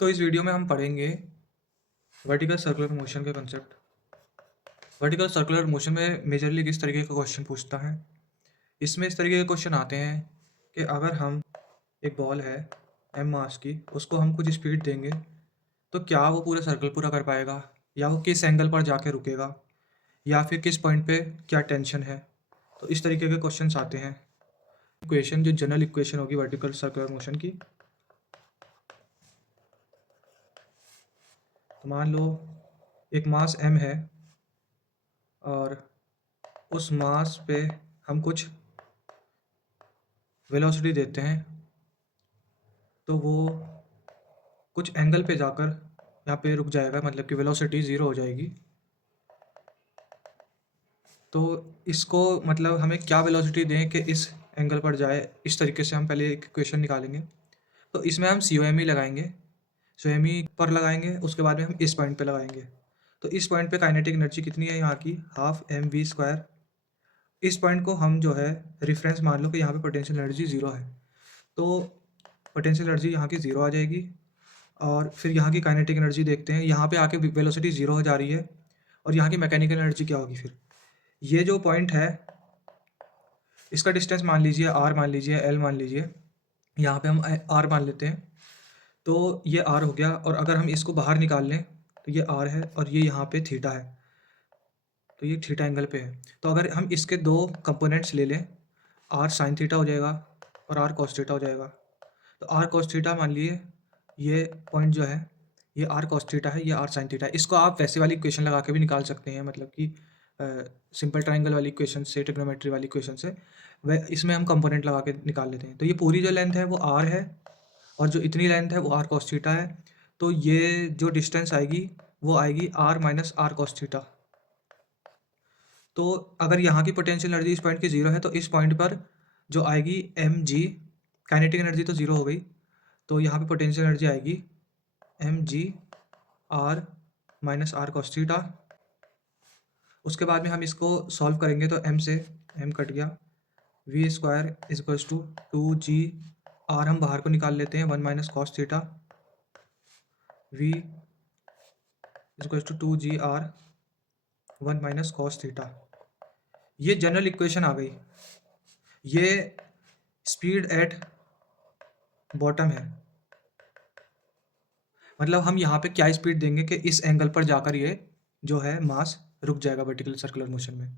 तो इस वीडियो में हम पढ़ेंगे वर्टिकल सर्कुलर मोशन के कंसेप्ट। वर्टिकल सर्कुलर मोशन में मेजरली किस तरीके का क्वेश्चन पूछता है। इसमें इस तरीके के क्वेश्चन आते हैं कि अगर हम एक बॉल है एम मास की, उसको हम कुछ स्पीड देंगे तो क्या वो पूरा सर्कल पूरा कर पाएगा, या वो किस एंगल पर जाके रुकेगा, या फिर किस पॉइंट पे क्या टेंशन है। तो इस तरीके के क्वेश्चंस आते हैं। इक्वेशन जो जनरल इक्वेशन होगी वर्टिकल सर्कुलर मोशन की, तो मान लो एक मास m है और उस मास पे हम कुछ वेलोसिटी देते हैं, तो वो कुछ एंगल पे जाकर यहाँ पे रुक जाएगा, मतलब कि वेलोसिटी ज़ीरो हो जाएगी। तो इसको मतलब हमें क्या वेलोसिटी दें कि इस एंगल पर जाए, इस तरीके से हम पहले एक इक्वेशन निकालेंगे। तो इसमें हम COMe लगाएंगे, COMe पर लगाएंगे, उसके बाद में हम इस पॉइंट पे लगाएंगे। तो इस पॉइंट पे काइनेटिक एनर्जी कितनी है यहाँ की, हाफ mv²। इस पॉइंट को हम जो है रेफरेंस मान लो कि यहाँ पे पोटेंशियल एनर्जी ज़ीरो है, तो पोटेंशियल एनर्जी यहाँ की ज़ीरो आ जाएगी। और फिर यहाँ की काइनेटिक एनर्जी देखते हैं, यहाँ पे आके वेलोसिटी ज़ीरो हो जा रही है, और यहाँ की मैकेनिकल एनर्जी क्या होगी। फिर ये जो पॉइंट है इसका डिस्टेंस मान लीजिए r, मान लीजिए l, मान लीजिए यहाँ पे हम r मान लेते हैं। तो ये r हो गया, और अगर हम इसको बाहर निकाल लें तो ये r है और ये यहाँ पे थीटा है, तो ये थीटा एंगल पे है। तो अगर हम इसके दो कंपोनेंट्स ले लें, r साइन थीटा हो जाएगा और r कॉस थीटा हो जाएगा। तो r कॉस थीटा मान लिए, ये पॉइंट जो है ये r कॉस थीटा है, ये r साइन थीटा है। इसको आप वैसे वाली इक्वेशन लगा के भी निकाल सकते हैं, मतलब कि सिंपल ट्राइंगल वाली इक्वेशन से, ट्रिग्नोमेट्री वाली इक्वेशन से। वह इसमें हम कंपोनेंट लगा के निकाल लेते हैं। तो ये पूरी जो लेंथ है वो r है, और जो इतनी लेंथ है वो r कॉस थीटा है। तो ये जो डिस्टेंस आएगी वो आएगी r minus r cos theta. तो अगर यहाँ की पोटेंशियल एनर्जी इस पॉइंट की ज़ीरो है, तो इस पॉइंट पर जो आएगी mg, काइनेटिक एनर्जी तो ज़ीरो हो गई, तो यहाँ पे पोटेंशियल एनर्जी आएगी mg r minus r cos theta. उसके बाद में हम इसको सॉल्व करेंगे, तो m से m कट गया, v² is equals to 2g, r हम बाहर को निकाल लेते हैं, 1 minus cos theta, v is equals to 2gr 1 minus cos theta. ये जनरल इक्वेशन आ गई। ये स्पीड एट बॉटम है, मतलब हम यहाँ पे क्या स्पीड देंगे कि इस एंगल पर जाकर ये जो है मास रुक जाएगा वर्टिकल सर्कुलर मोशन में।